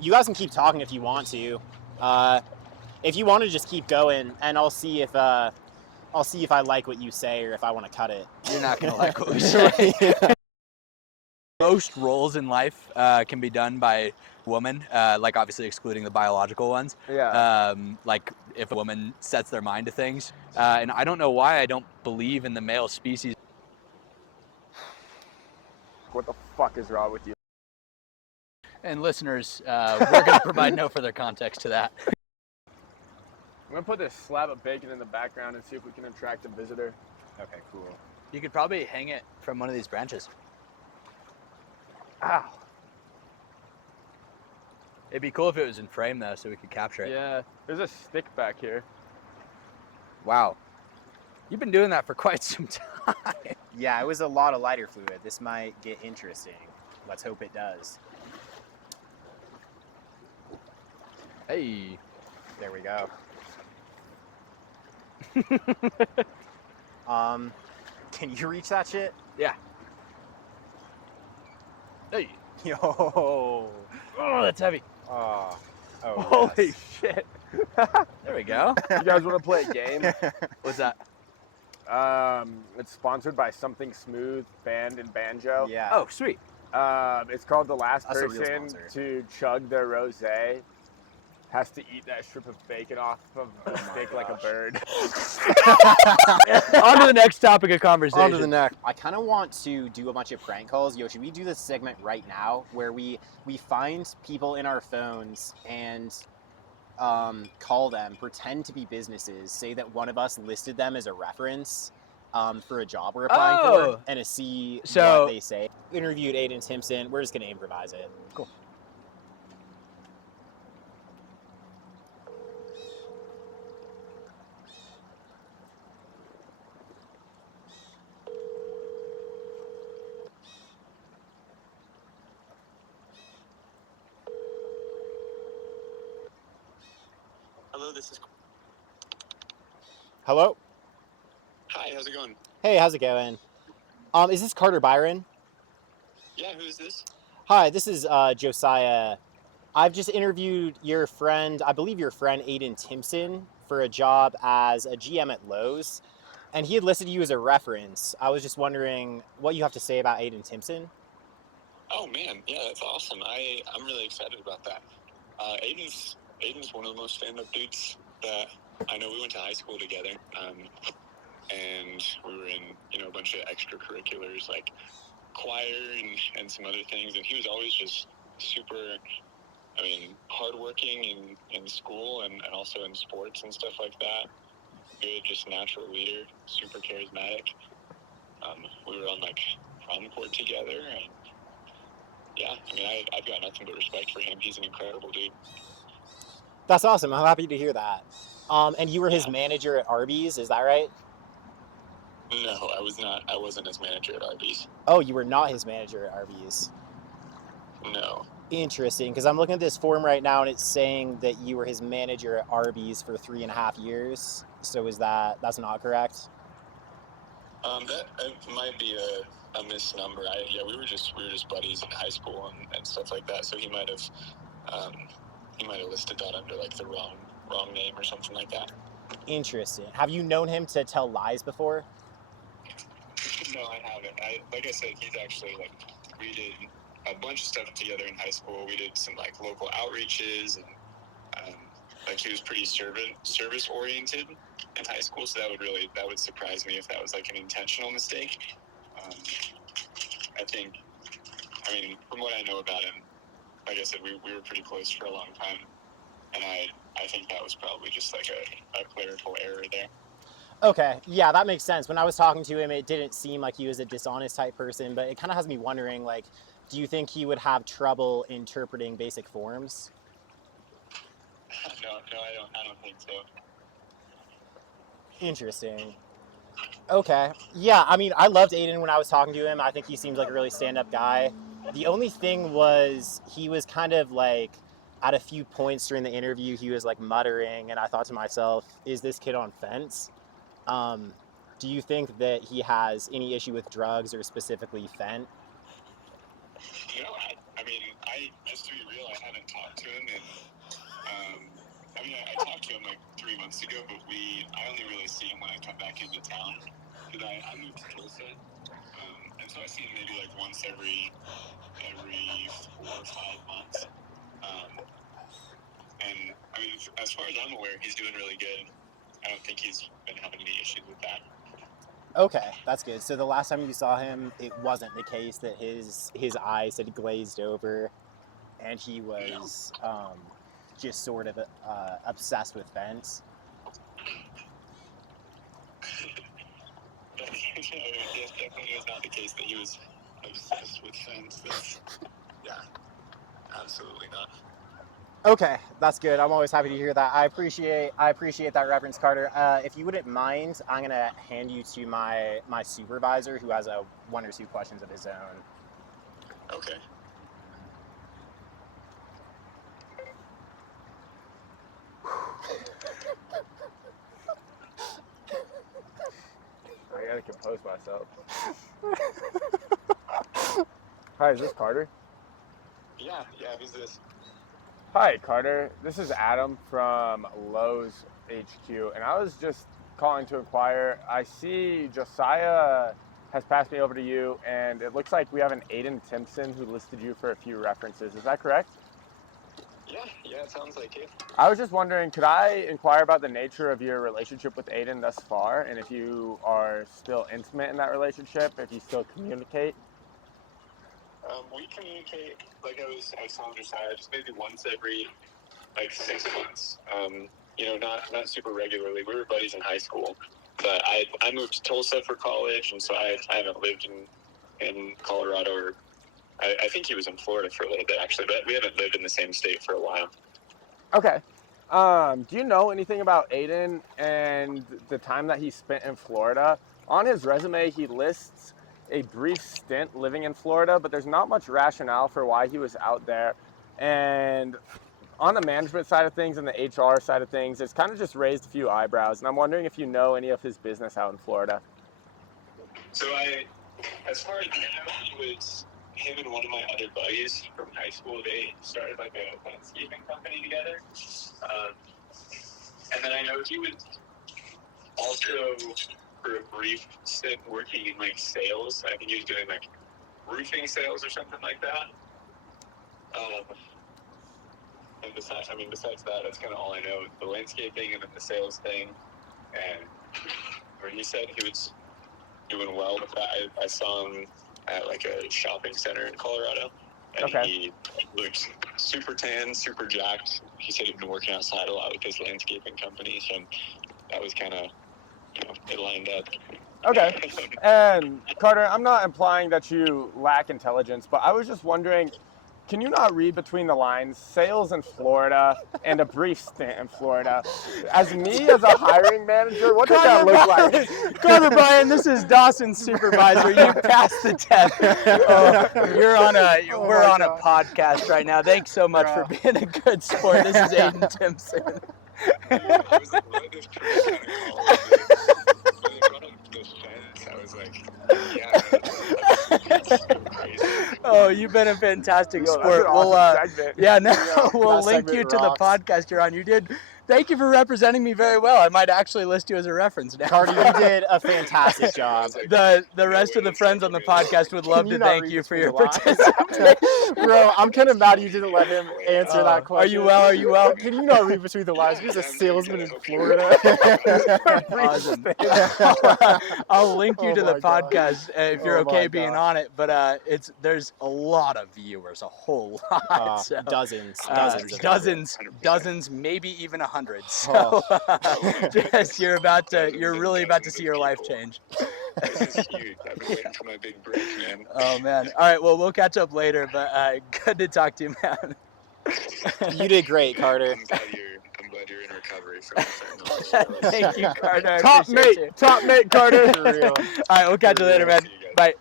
You guys can keep talking if you want to. If you want to just keep going, and I'll see if I like what you say or if I want to cut it. You're not gonna like what we say. Yeah. Most roles in life can be done by women, like obviously excluding the biological ones. Yeah. Like if a woman sets their mind to things. And I don't know why I don't believe in the male species. What the fuck is wrong with you? And listeners, we're going to provide no further context to that. I'm gonna put this slab of bacon in the background and see if we can attract a visitor. Okay, cool. You could probably hang it from one of these branches. Ow. It'd be cool if it was in frame though, so we could capture it. Yeah, there's a stick back here. Wow. You've been doing that for quite some time. Yeah, it was a lot of lighter fluid. This might get interesting. Let's hope it does. Hey. There we go. Can you reach that shit? Yeah. Hey. Yo. Oh, that's heavy. Oh. Holy Yes. shit. There we go. You guys want to play a game? What's that? It's sponsored by Something Smooth Band and Banjo. Yeah. Oh, sweet. It's called The Last That's a real Person sponsor. to Chug Their Rosé has to eat that strip of bacon off of the stick like a bird. On to the next topic of conversation. On to the next. I kind of want to do a bunch of prank calls. Yo, should we do this segment right now where we find people in our phones and call them, pretend to be businesses, say that one of us listed them as a reference for a job we're applying for, and to see what they say. Interviewed Aden Timson. We're just going to improvise it. Cool. Hello, this is. Hello? Hi, how's it going? Hey, how's it going? Is this Carter Byron? Yeah, who is this? Hi, this is Josiah. I've just interviewed your friend, I believe your friend Aden Timson, for a job as a GM at Lowe's, and he had listed you as a reference. I was just wondering what you have to say about Aden Timson. Oh man, yeah, that's awesome. I'm really excited about that. Aden's one of the most stand-up dudes that I know. We went to high school together, and we were in a bunch of extracurriculars like choir and some other things, and he was always just super, hardworking in school and also in sports and stuff like that. Good, just natural leader, super charismatic. We were on like prom court together, and yeah, I've got nothing but respect for him. He's an incredible dude. That's awesome. I'm happy to hear that. And you were his manager at Arby's, is that right? No, I was not. I wasn't his manager at Arby's. Oh, you were not his manager at Arby's. No. Interesting, because I'm looking at this form right now and it's saying that you were his manager at Arby's for 3.5 years. So that's not correct? That might be a misnomer. We were just buddies in high school and stuff like that. So he might have listed that under like the wrong name or something like that. Interesting. Have you known him to tell lies before? No, I haven't. Like I said, he's actually we did a bunch of stuff together in high school. We did some local outreaches, and he was pretty service oriented in high school. So that would surprise me if that was an intentional mistake. From what I know about him, like I said, we were pretty close for a long time, and I think that was probably just a clerical error there. Okay, yeah, that makes sense. When I was talking to him, it didn't seem like he was a dishonest type person, but it kind of has me wondering, do you think he would have trouble interpreting basic forms? No, I don't think so. Interesting. Okay. Yeah, I loved Aden when I was talking to him. I think he seems like a really stand-up guy. The only thing was he was kind of at a few points during the interview, he was muttering, and I thought to myself, is this kid on fence? Do you think that he has any issue with drugs or specifically fent? Just to be real, I haven't talked to him, and I talked to him like 3 months ago, but I only really see him when I come back into town, because I moved to Tulsa, and so I see him maybe like once every 4 or 5 months, and I mean, as far as I'm aware, he's doing really good. I don't think he's been having any issues with that. Okay, that's good. So the last time you saw him, it wasn't the case that his eyes had glazed over, and he was just sort of obsessed with fence. It definitely was not the case that he was obsessed with fence. Yeah, absolutely not. Okay, that's good. I'm always happy to hear that. I appreciate that reference, Carter. If you wouldn't mind, I'm gonna hand you to my supervisor, who has one or two questions of his own. Okay. I gotta compose myself. Hi, is this Carter? Yeah, who's this? Hi, Carter. This is Adam from Lowe's HQ, and I was just calling to inquire. I see Josiah has passed me over to you, and it looks like we have an Aden Timson who listed you for a few references. Is that correct? Yeah, it sounds like it. I was just wondering, could I inquire about the nature of your relationship with Aden thus far, and if you are still intimate in that relationship, if you still communicate? We communicate, like I was telling Josiah, just maybe once every 6 months. Not super regularly. We were buddies in high school, but I moved to Tulsa for college, and so I haven't lived in Colorado, or I think he was in Florida for a little bit actually, but we haven't lived in the same state for a while. Okay. Do you know anything about Aden and the time that he spent in Florida? On his resume, he lists a brief stint living in Florida, but there's not much rationale for why he was out there. And on the management side of things and the HR side of things, it's kind of just raised a few eyebrows. And I'm wondering if you know any of his business out in Florida. So as far as I know, he was him and one of my other buddies from high school. They started like a landscaping company together, and then I know he was also for a brief stint working in sales. I think he was doing roofing sales or something like that. And besides that, that's kind of all I know. The landscaping and then the sales thing. And he said he was doing well with that. I saw him at a shopping center in Colorado, and Okay. He looked super tan, super jacked. He said he'd been working outside a lot with his landscaping company, so that was kind of, it lined up. Okay. And Carter, I'm not implying that you lack intelligence, but I was just wondering, can you not read between the lines? Sales in Florida and a brief stint in Florida. As a hiring manager, what does that look like? Carter Bryan, this is Dawson's supervisor. You passed the test. We're on a podcast right now. Thanks so much for being a good sport. This is Aden Timson. I was like, what is this kind of call? When they brought up the fence, I was like, yeah, that's crazy. Oh, you've been a fantastic Yo, sport. that's an awesome segment. We'll link segment you to rocks. the podcast you're on. You did. Thank you for representing me very well. I might actually list you as a reference now. Carter, you did a fantastic job. The rest of the friends on the podcast would love to thank you for your participation. Bro, I'm kind of mad you didn't let him answer that question. Are you well? Are you well? Can you not read between the lines? He's a salesman in Florida. Awesome. I'll link you to the podcast if you're okay being on it. But there's a lot of viewers, a whole lot. So, dozens, maybe even 100. So you're really about to see your life change. This is huge. I've been waiting for my big break, man. Oh man. All right. Well, we'll catch up later. But good to talk to you, man. You did great, Carter. I'm glad you're in recovery from that. Thank you, Carter. I Top appreciate you. mate, Carter. For real. All right. We'll catch you later, man. See you guys. Bye.